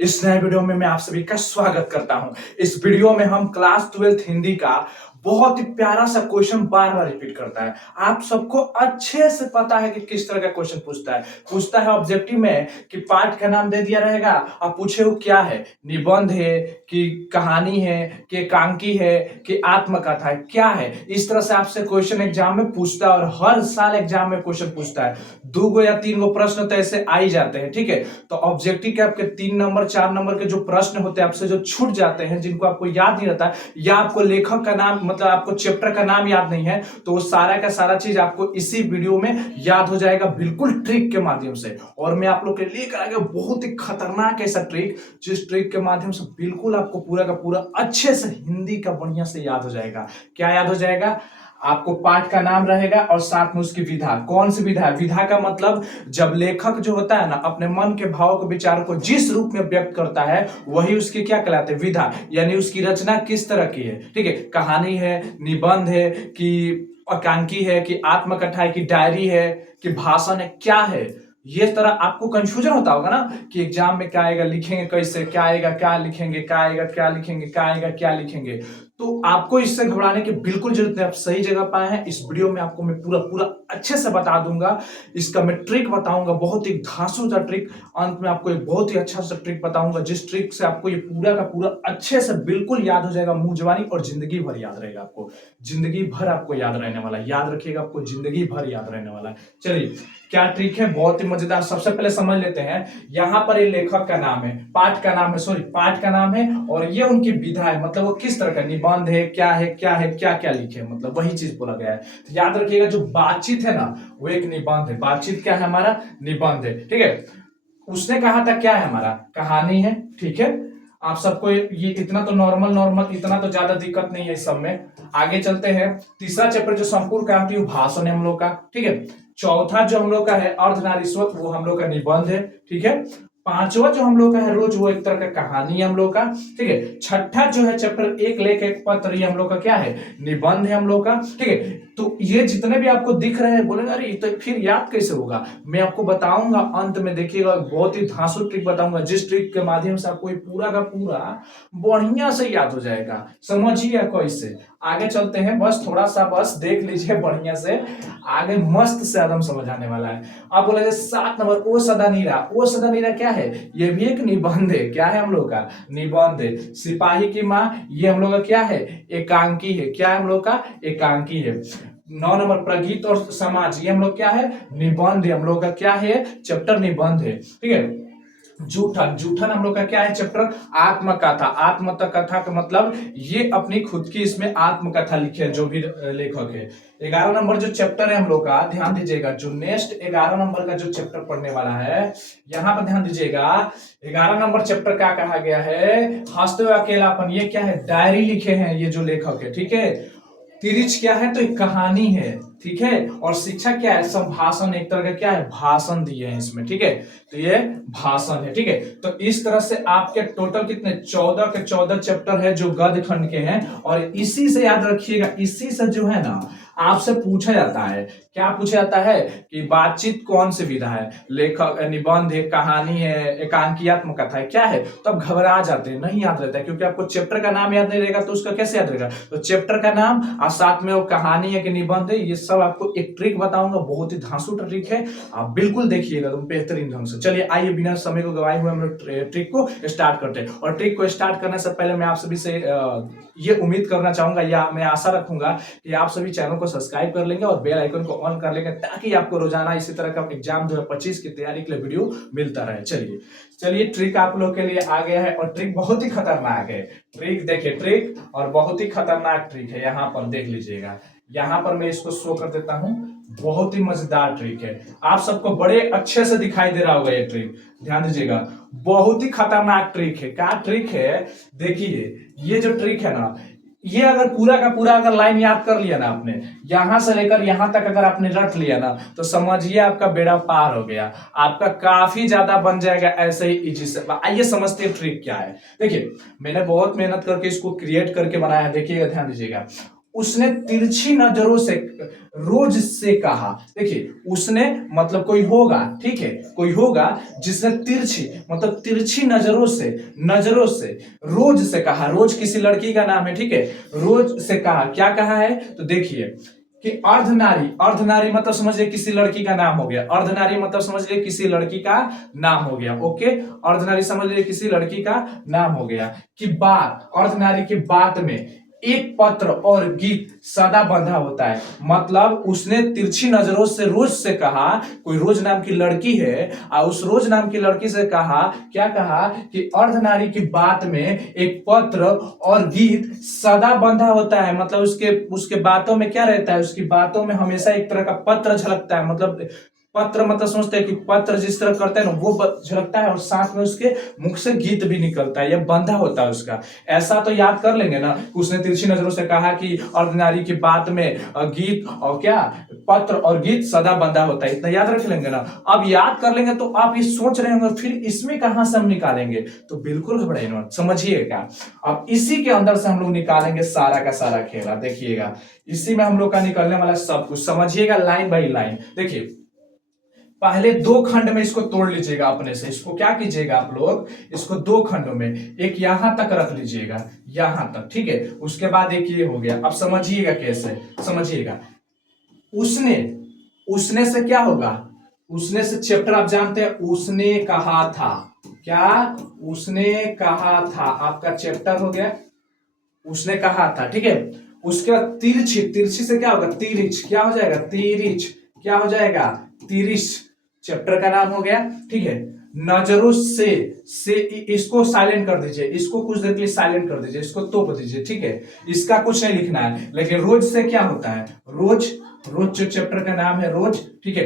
इस नए वीडियो में मैं आप सभी का स्वागत करता हूं। इस वीडियो में हम क्लास 12th हिंदी का बहुत ही प्यारा सा क्वेश्चन बार बार रिपीट करता है। आप सबको अच्छे से पता है कि किस तरह का क्वेश्चन पूछता है ऑब्जेक्टिव में कि पाठ का नाम दे दिया रहेगा और पूछे वो क्या है, निबंध है कि कहानी है कि एकांकी है कि आत्मकथा है, क्या है। इस तरह से आपसे क्वेश्चन एग्जाम में पूछता है और हर साल एग्जाम में क्वेश्चन पूछता है। 2 या 3 प्रश्न तो ऐसे आ ही जाते हैं, ठीक है। तो ऑब्जेक्टिव के आपके 3 नंबर 4 नंबर के जो प्रश्न होते हैं आपसे जो छूट जाते हैं, जिनको आपको याद नहीं रहता या आपको लेखक का नाम मतलब आपको चैप्टर का नाम याद नहीं है, तो वो सारा का सारा चीज आपको इसी वीडियो में याद हो जाएगा, बिल्कुल ट्रिक के माध्यम से। और मैं आप लोग के लिए लेकर आ गया बहुत ही खतरनाक ऐसा ट्रिक, जिस ट्रिक के माध्यम से बिल्कुल आपको पूरा का पूरा अच्छे से हिंदी का बढ़िया से याद हो जाएगा। क्या याद हो जाएगा? आपको पाठ का नाम रहेगा और साथ में उसकी विधा। कौन सी विधा है? विधा का मतलब जब लेखक जो होता है ना अपने मन के भाव को विचार को जिस रूप में व्यक्त करता है वही उसकी क्या कहलाते हैं? विधा। यानी उसकी रचना किस तरह की है, ठीक है। कहानी है, निबंध है कि एकांकी है कि आत्मकथा है कि डायरी है कि भाषण है, क्या है। ये तरह आपको कंफ्यूजन होता होगा ना कि एग्जाम में क्या आएगा, लिखेंगे कैसे, क्या आएगा क्या लिखेंगे, क्या आएगा क्या लिखेंगे, क्या आएगा क्या लिखेंगे। तो आपको इससे घबराने की बिल्कुल जरूरत नहीं, आप सही जगह पाए हैं। इस वीडियो में आपको मैं पूरा पूरा अच्छे से बता दूंगा। इसका मैं ट्रिक बताऊंगा, बहुत ही धांसू ट्रिक। अंत में आपको एक बहुत ही अच्छा सा ट्रिक बताऊंगा, जिस ट्रिक से आपको ये पूरा का पूरा अच्छे से बिल्कुल याद हो जाएगा, मुंह जबानी, और जिंदगी भर याद रहेगा। आपको जिंदगी भर आपको याद रहने वाला है, याद रखिएगा, आपको जिंदगी भर याद रहने वाला है। चलिए क्या ट्रिक है, बहुत ही मजेदार। सबसे पहले समझ लेते हैं। यहां पर ये लेखक का नाम है, पाठ का नाम है, सॉरी पाठ का नाम है, और ये उनकी विधा है, मतलब वो किस तरह का निबंध है, क्या है क्या है, क्या क्या लिखे, मतलब वही चीज बोला गया है। तो याद रखिएगा जो बातचीत है ना वो एक निबंध है। बातचीत क्या है? हमारा निबंध है, ठीक है। उसने कहा था क्या है? हमारा कहानी है, ठीक है। आप सबको ये इतना तो नॉर्मल नॉर्मल, इतना तो ज्यादा दिक्कत नहीं है इस सब में। आगे चलते हैं। तीसरा चैप्टर जो संपूर्ण क्रांति भाषण है हम लोग का, ठीक है। चौथा जो हम लोग का है अर्धनारीश्वर, वो हम लोग का निबंध है, ठीक है। पांचवा जो हम लोग का है रोज, वो एक तरह का कहानी है हम लोग का, ठीक है। छठा जो है चैप्टर एक लेख एक पत्र, ये हम लोग का क्या है? निबंध है हम लोग का, ठीक है। तो ये जितने भी आपको दिख रहे हैं बोलेंगे अरे तो फिर याद कैसे होगा? मैं आपको बताऊंगा अंत में, देखिएगा बहुत ही धांसू ट्रिक बताऊंगा, जिस ट्रिक के माध्यम से आपको ये पूरा का पूरा बढ़िया से याद हो जाएगा। समझिए कैसे। आगे चलते हैं, बस थोड़ा सा बस देख लीजिए बढ़िया से, आगे मस्त से एकदम समझ आने वाला है। अब बोलेंगे 7 नंबर ओ सदा नीरा। ओ सदा नीरा क्या है? ये भी एक निबंध है। क्या है हम लोग का? निबंध है। सिपाही की माँ, ये हम लोग का क्या है? एकांकी है। क्या है हम लोग का? एकांकी है। 9 नंबर प्रगीत और समाज, ये हम लोग क्या है? निबंध है। हम लोग का क्या है? चैप्टर निबंध है, ठीक है। जूठन, जूठन हम लोग का क्या है? चैप्टर आत्मकथा। आत्मकथा का मतलब ये अपनी खुद की इसमें आत्मकथा लिखे हैं जो भी लेखक है। 11 नंबर जो चैप्टर है हम लोग का, ध्यान दीजिएगा, जो नेक्स्ट 11 नंबर का जो चैप्टर पढ़ने वाला है, यहां पर ध्यान दीजिएगा। 11 नंबर चैप्टर क्या कहा गया है? हंसते हुए अकेलापन। ये क्या है? डायरी लिखे हैं ये जो लेखक है, ठीक है। तिरिच क्या है? तो एक कहानी है, ठीक है। और शिक्षा क्या है? संभाषण, एक तरह का क्या है? भाषण दिए हैं इसमें, ठीक है। तो ये भाषण है, ठीक है। तो इस तरह से आपके टोटल कितने 14 के 14 चैप्टर है जो गद्य खंड के हैं। और इसी से याद रखिएगा, इसी से जो है ना आपसे पूछा जाता है। क्या पूछा जाता है? कि बातचीत कौन सी विधा है? लेखक, निबंध है, कहानी है, एकांकियात्मक कथा है, क्या है? तो आप घबरा जाते हैं, नहीं याद रहता है, क्योंकि आपको चैप्टर का नाम याद नहीं रहेगा तो उसका कैसे याद रहेगा? तो चैप्टर का नाम और साथ में वो कहानी है कि निबंध है, ये सब आपको एक ट्रिक बताऊंगा, बहुत ही धांसू ट्रिक है। आप बिल्कुल देखिएगा तुम बेहतरीन ढंग से। चलिए आइए बिना समय को गवाए हुए हम लोग ट्रिक को स्टार्ट करते हैं। और ट्रिक को स्टार्ट करने से पहले मैं आप सभी से ये उम्मीद करना चाहूंगा या मैं आशा रखूंगा कि आप सभी चैनल को सब्सक्राइब कर लेंगे और बेल आइकन को ऑन कर लेंगे, ताकि आपको रोजाना इसी तरह का एग्जाम 2025 की तैयारी के लिए वीडियो मिलता रहे। चलिए चलिए ट्रिक आप लोग के लिए आ गया है, और ट्रिक बहुत ही खतरनाक है। ट्रिक देखिए, ट्रिक और बहुत ही खतरनाक ट्रिक है। यहाँ पर देख लीजिएगा, यहाँ पर मैं इसको शो कर देता हूं। बहुत ही मजेदार ट्रिक है, आप सबको बड़े अच्छे से दिखाई दे रहा होगा ये ट्रिक। ध्यान दीजिएगा, बहुत ही खतरनाक ट्रिक है। क्या ट्रिक है? देखिए ये जो ट्रिक है ना, ये अगर पूरा का पूरा अगर लाइन याद कर लिया ना आपने, यहां से लेकर यहां तक अगर आपने रख लिया ना, तो समझिए आपका बेड़ा पार हो गया। आपका काफी ज्यादा बन जाएगा ऐसे ही इजी से। आइए समझते हैं ट्रिक क्या है। देखिए मैंने बहुत मेहनत करके इसको क्रिएट करके बनाया है, देखिएगा, ध्यान दीजिएगा। उसने तिरछी नजरों से रोज से कहा। देखिए उसने मतलब कोई होगा, ठीक है, कोई होगा जिसने तिरछी मतलब तिरछी नजरों से रोज से कहा। रोज किसी लड़की का नाम है, ठीक है, रोज से कहा। क्या कहा है तो देखिए कि अर्धनारी, अर्धनारी मतलब समझ लिए किसी लड़की का नाम हो गया। अर्धनारी मतलब समझ लिए किसी लड़की का नाम हो गया। ओके, अर्धनारी समझ लिए किसी लड़की का नाम हो गया। कि बात, अर्धनारी की बात में एक पत्र और गीत सदा बंधा होता है। मतलब उसने तिरछी नजरों से रोज से कहा, कोई रोज नाम की लड़की है और उस रोज नाम की लड़की से कहा, क्या कहा कि अर्धनारी की बात में एक पत्र और गीत सदा बंधा होता है। मतलब उसके उसके बातों में क्या रहता है, उसकी बातों में हमेशा एक तरह का पत्र झलकता है। मतलब पत्र मतलब समझते हैं कि पत्र जिस तरह करते हैं ना वो झलकता है और साथ में उसके मुख से गीत भी निकलता है, यह बंधा होता है उसका। ऐसा तो याद कर लेंगे ना, उसने तिरछी नजरों से कहा कि अर्धनारी की बात में गीत और क्या पत्र और गीत सदा बंधा होता है। इतना याद रख लेंगे ना। अब याद कर लेंगे तो आप ये सोच रहे होंगे फिर इसमें कहां से हम निकालेंगे, तो बिल्कुल घबराइए मत, समझिएगा। अब इसी के अंदर से हम लोग निकालेंगे सारा का सारा खेला। देखिएगा इसी में हम लोग का निकलने वाला सब कुछ, समझिएगा लाइन बाई लाइन। देखिए पहले दो खंड में इसको तोड़ लीजिएगा अपने से। इसको क्या कीजिएगा आप लोग, इसको दो खंडों में, एक यहां तक रख लीजिएगा, यहां तक, ठीक है। उसके बाद एक ये हो गया। अब समझिएगा कैसे, समझिएगा। उसने, उसने से क्या होगा, उसने से चैप्टर आप जानते हैं, उसने कहा था। क्या, उसने कहा था, आपका चैप्टर हो गया उसने कहा था, ठीक है। उसके बाद तिरछी, तिरछी से क्या होगा, तिरिच, क्या हो जाएगा, तिरिच, क्या हो जाएगा, तिरिच, चैप्टर का नाम हो गया, ठीक है। नजरों से इसको साइलेंट कर दीजिए, इसको कुछ देर के लिए साइलेंट कर दीजिए, इसको तोप दीजिए, ठीक है। इसका कुछ नहीं लिखना है। लेकिन रोज से क्या होता है, रोज, रोज जो चैप्टर का नाम है रोज, ठीक है।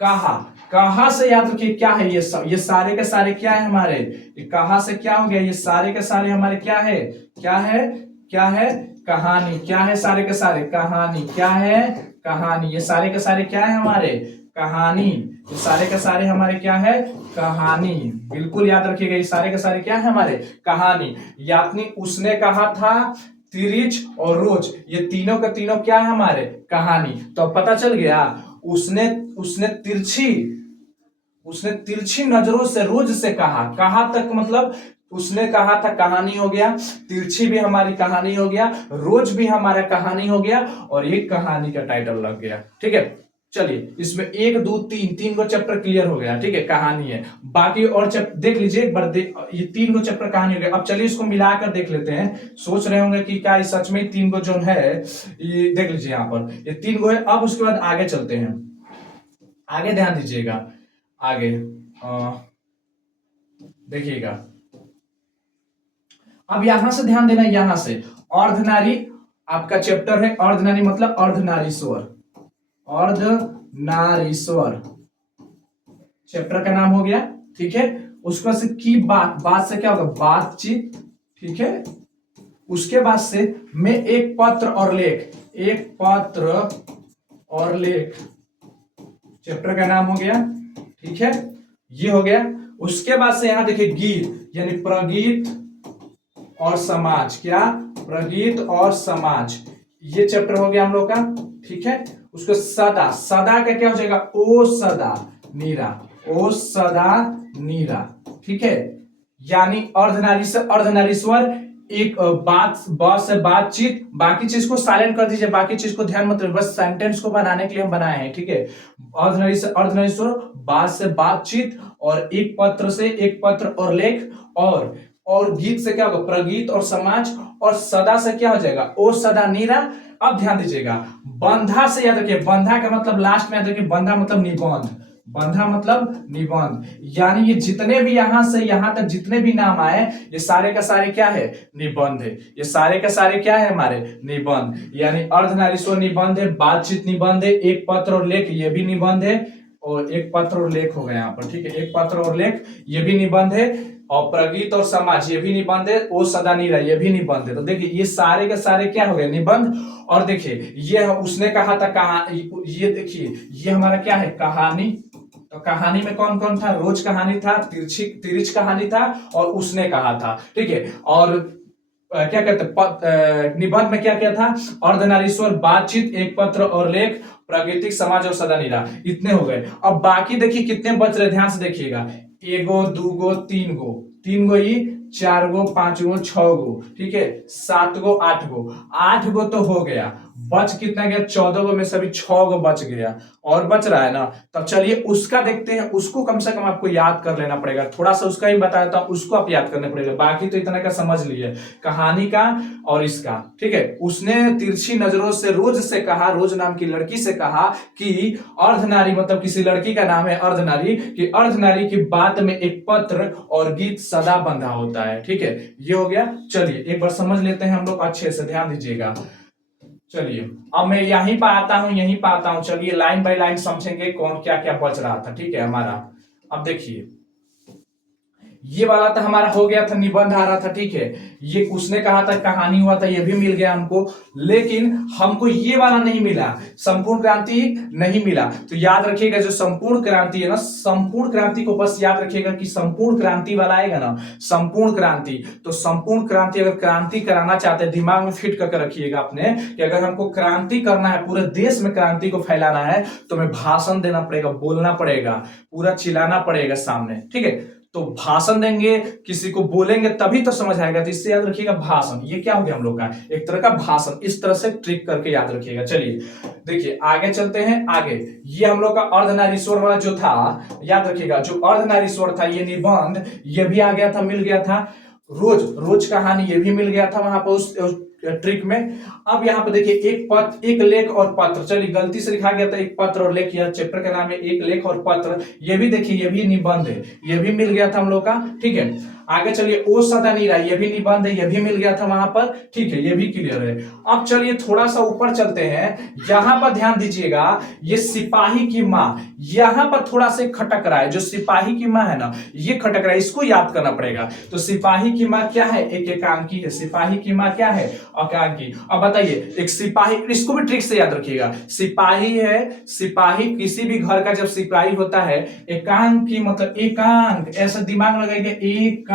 कहा, कहा से याद रखिए क्या है, ये सारे के सारे क्या है हमारे, ये कहा से क्या हो गया, ये सारे के सारे हमारे क्या है, क्या है, क्या है, कहानी। क्या है सारे के सारे, कहानी। क्या है, कहानी। ये सारे के सारे क्या है हमारे, कहानी। ये सारे के सारे हमारे क्या है, कहानी। बिल्कुल याद रखिएगा, ये सारे के सारे क्या है हमारे, कहानी। यानी उसने कहा था, तिरिच और रोज, ये तीनों का तीनों क्या है हमारे, कहानी। तो अब पता चल गया, उसने उसने तिरछी, उसने तिरछी नजरों से रोज से कहा। कहा तक मतलब उसने कहा था, कहानी हो गया, तिरछी भी हमारी कहानी हो गया, रोज भी हमारा कहानी हो गया, और एक कहानी का टाइटल लग गया, ठीक है। चलिए इसमें एक दो तीन, तीन गो चैप्टर क्लियर हो गया, ठीक है, कहानी है। बाकी और चैप्टर देख लीजिए एक बार, ये तीन गो चैप्टर कहानी हो गया। अब चलिए इसको मिलाकर देख लेते हैं। सोच रहे होंगे कि क्या सच में तीन गो जो है, ये देख लीजिए यहाँ पर ये तीन गो है। अब उसके बाद आगे चलते हैं, आगे ध्यान दीजिएगा। आगे देखिएगा, अब यहां से ध्यान देना, यहां से अर्धनारी आपका चैप्टर है। अर्धनारी मतलब अर्धनारीश्वर, अर्धनारीश्वर चैप्टर का नाम हो गया, ठीक है। उसके बाद से की बात, बात से क्या होगा, बातचीत, ठीक है। उसके बाद से में एक पत्र और लेख, एक पत्र और लेख चैप्टर का नाम हो गया, ठीक है, ये हो गया। उसके बाद से यहां देखिए गीत यानी प्रगीत और समाज। क्या, प्रगीत और समाज, ये चैप्टर हो गया हम लोग का, ठीक है। उसको सदा, सदा का क्या हो जाएगा, ओ सदा नीरा, ओ सदा नीरा, ठीक है। यानी अर्धनारी से अर्धनारीश्वर, एक बात, बात से बातचीत, बाकी चीज को साइलेंट कर दीजिए, बाकी चीज को ध्यान मत रखिए, बस सेंटेंस को बनाने के लिए हम बनाए हैं, ठीक है। अर्धनारी से अर्धनारीश्वर, बात से बातचीत, और एक पत्र से एक पत्र और लेख, और गीत से क्या होगा, प्रगीत और समाज, और सदा से क्या हो जाएगा, ओ सदा नीरा। अब ध्यान दीजिएगा, बंधा से याद रखिए, बंधा का मतलब लास्ट में याद रखिए, बंधा मतलब निबंध, बंधा मतलब निबंध। यानी ये जितने भी यहां से यहां तक जितने भी नाम आए, ये सारे का सारे क्या है, निबंध है। ये सारे का सारे क्या है हमारे, निबंध। यानी अर्धनारीश्वर निबंध है, बातचीत निबंध है, एक पत्र और लेख ये भी निबंध है, और एक पत्र और लेख हो गया यहाँ पर, ठीक है। एक पत्र और लेख ये भी निबंध है, और प्रगीत और समाज ये भी निबंध है, ओ सदा नीरा ये भी निबंध है। तो देखिए ये सारे के सारे क्या हो गए, निबंध। और देखिए ये उसने कहा था, कहा, ये देखिए ये हमारा क्या है, कहानी। तो कहानी में कौन कौन था, रोज कहानी था, तिरछ कहानी था, और उसने कहा था, ठीक है। और क्या कहते हैं निबंध में क्या क्या था? अर्धनारीश्वर, बातचीत, एक पत्र और लेख, प्राकृतिक समाज और सदानीरा। इतने हो गए। अब बाकी देखिए कितने बच रहे, ध्यान से देखिएगा। एगो, दूगो, तीन गो, तीन गो ही, चार गो, पांच गो, छह गो, ठीक है, सात गो, आठ गो, आठ गो तो हो गया। बच कितना गया? 14 गो में से अभी 6 गो बच गया, और बच रहा है ना। तब चलिए उसका देखते हैं, उसको कम से कम आपको याद कर लेना पड़ेगा, थोड़ा सा उसका ही बता देता हूं, उसको आप याद करने पड़ेगा। बाकी तो इतना का समझ लिए, कहानी का और इसका, ठीक है। उसने तिरछी नजरों से रोज से कहा, रोज नाम की लड़की से कहा कि अर्धनारी, मतलब किसी लड़की का नाम है अर्धनारी, कि अर्धनारी की बात में एक पत्र और गीत सदा बंधा होता है, ठीक है। ये हो गया। चलिए एक बार समझ लेते हैं हम लोग, अच्छे से ध्यान दीजिएगा। चलिए अब मैं यहीं पर आता हूं, यहीं पर आता हूं। चलिए लाइन बाय लाइन समझेंगे कौन क्या क्या बच रहा था, ठीक है हमारा। अब देखिए ये वाला तो हमारा हो गया था, निबंध आ रहा था, ठीक है। ये उसने कहा था कहानी हुआ था, ये भी मिल गया हमको। लेकिन हमको ये वाला नहीं मिला, संपूर्ण क्रांति नहीं मिला। तो याद रखिएगा जो संपूर्ण क्रांति है ना, संपूर्ण क्रांति को बस याद रखिएगा कि संपूर्ण क्रांति वाला आएगा ना, संपूर्ण क्रांति। तो संपूर्ण क्रांति, अगर क्रांति कराना चाहते हैं, दिमाग में फिट करके रखिएगा अपने कि अगर हमको क्रांति करना है, पूरे देश में क्रांति को फैलाना है, तो हमें भाषण देना पड़ेगा, बोलना पड़ेगा, पूरा चिल्लाना पड़ेगा सामने, ठीक है। तो भाषण देंगे, किसी को बोलेंगे तभी तो समझ आएगा। तो इससे याद रखिएगा भाषण, ये क्या हो गया हम लोग का, एक तरह का भाषण। इस तरह से ट्रिक करके याद रखिएगा। चलिए देखिए आगे चलते हैं। आगे ये हम लोग का अर्धनारीश्वर वाला जो था, याद रखिएगा जो अर्धनारीश्वर था, ये निबंध ये भी आ गया था, मिल गया था। रोज रोज कहानी ये भी मिल गया था वहां पर उस ट्रिक में। अब यहाँ पे देखिए एक पत्र, एक लेख और पत्र। चलिए गलती से लिखा गया था एक पत्र और लेख, यह चैप्टर का नाम है एक लेख और पत्र। ये भी देखिए ये भी निबंध है, ये भी मिल गया था हम लोग का, ठीक है। आगे चलिए ओ सदानीरा, ये भी निबंध है, ये भी मिल गया था वहां पर, ठीक है, ये भी क्लियर है। अब चलिए थोड़ा सा ऊपर चलते हैं, यहां पर ध्यान दीजिएगा। ये सिपाही की माँ, यहां पर थोड़ा सा खटक रहा है, जो सिपाही की माँ है ना, ये खटक रहा है, इसको याद करना पड़ेगा। तो सिपाही की माँ क्या है? एक एकांकी है। सिपाही की माँ क्या है? एकांकी। अब बताइए एक सिपाही, इसको भी ट्रिक से याद रखिएगा। सिपाही है, सिपाही किसी भी घर का जब सिपाही होता है, एकांकी मतलब एकांक, ऐसा दिमाग में लगाइए, एकांक,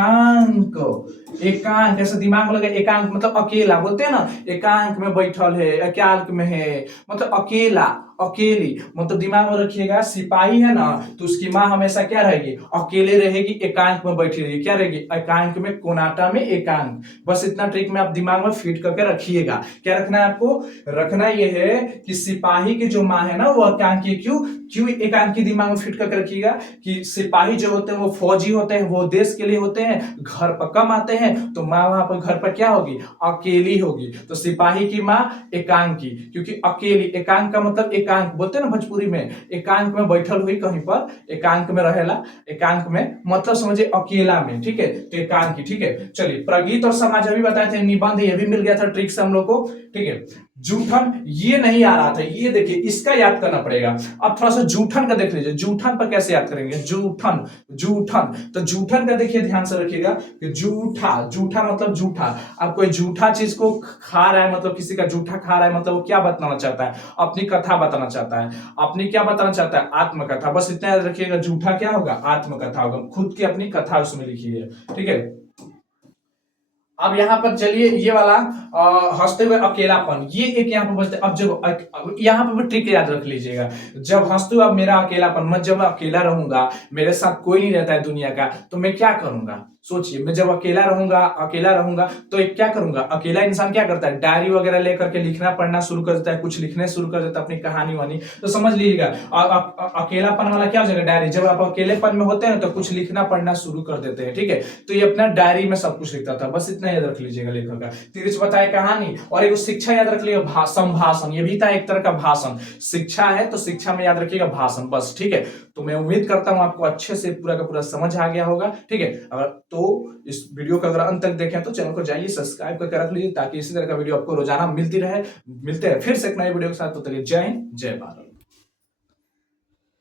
एकांक ऐसा दिमाग में लगाइए। एकांक मतलब अकेला, बोलते हैं ना एकांक में बैठल है, एकांक में है, मतलब अकेला, अकेली, मतलब दिमाग में रखिएगा। सिपाही है ना, तो उसकी माँ हमेशा क्या रहेगी? अकेले रहेगी, एकांत में बैठी रहेगी। क्या रहेगी? एकांत में, कोनाटा में एकांत। बस इतना ट्रिक में आप दिमाग में फिट करके रखिएगा। क्या रखना है आपको? रखना यह है कि सिपाही की जो माँ है ना, वो एकांकी। क्यों क्यों एकांकी दिमाग में फिट करके रखिएगा? कि सिपाही जो होते हैं वो फौजी होते हैं, वो देश के लिए होते हैं, घर पर कम आते हैं, तो माँ वहां पर घर पर क्या होगी? अकेली होगी। तो सिपाही की माँ एकांकी, क्योंकि अकेली, एकांक का मतलब एकांक बोलते हैं ना भोजपुरी में, एकांक में बैठल हुई कहीं पर, एकांक में रहेला, एकांक में मतलब समझे अकेला में, ठीक है। तो एकांकी, ठीक है। चलिए प्रगीत और समाज अभी बताए थे, निबंध ये भी मिल गया था ट्रिक से हम लोग को, ठीक है। जूठन ये नहीं आ रहा था, ये देखिए इसका याद करना पड़ेगा। अब थोड़ा सा जूठन का देख लीजिए, जूठन पर कैसे याद करेंगे? जूठन, जूठन, तो जूठन का देखिए ध्यान से रखिएगा कि जूठा, जूठा मतलब जूठा। अब कोई जूठा चीज को खा रहा है, मतलब किसी का जूठा खा रहा है, मतलब वो क्या बताना चाहता है? अपनी कथा बताना चाहता है। अपनी क्या बताना चाहता है? आत्मकथा। बस इतना याद रखिएगा, जूठा क्या होगा? आत्मकथा होगा, खुद की अपनी कथा उसमें लिखी है, ठीक है। अब यहां पर चलिए ये वाला हंसते हुए अकेलापन, ये एक यहाँ पर बचते। अब जब यहाँ पर भी ट्रिक याद रख लीजिएगा, जब हंसते हुए अब मेरा अकेलापन, मैं जब अकेला रहूंगा, मेरे साथ कोई नहीं रहता है दुनिया का, तो मैं क्या करूंगा? सोचिए, मैं जब अकेला रहूंगा, अकेला रहूंगा तो एक क्या करूंगा? अकेला इंसान क्या करता है? डायरी वगैरह लेकर के लिखना पढ़ना शुरू कर देता है, कुछ लिखने शुरू कर देता है, अपनी कहानी वानी। तो समझ लीजिएगा अकेलापन वाला क्या हो जाएगा? डायरी। जब आप अकेलेपन में होते हैं तो कुछ लिखना पढ़ना शुरू कर देते हैं, ठीक है। तो ये अपना डायरी में सब कुछ लिखता था, बस इतना याद रख लीजिएगा लेखक का। तिरछ बताए कहानी, और एक शिक्षा याद रख लीजिएगा, संभाषण, ये भी था एक तरह का भाषण। शिक्षा है तो शिक्षा में याद रखिएगा भाषण, बस, ठीक है। तो मैं उम्मीद करता हूं आपको अच्छे से पूरा का पूरा समझ आ गया होगा, ठीक है। अगर तो इस वीडियो को अगर अंत तक देखें तो चैनल को जाइए सब्सक्राइब करके रख लीजिए, ताकि इसी तरह का वीडियो आपको रोजाना मिलती रहे। मिलते हैं फिर से एक नए वीडियो के साथ, तो तक जय हिंद, जय भारत।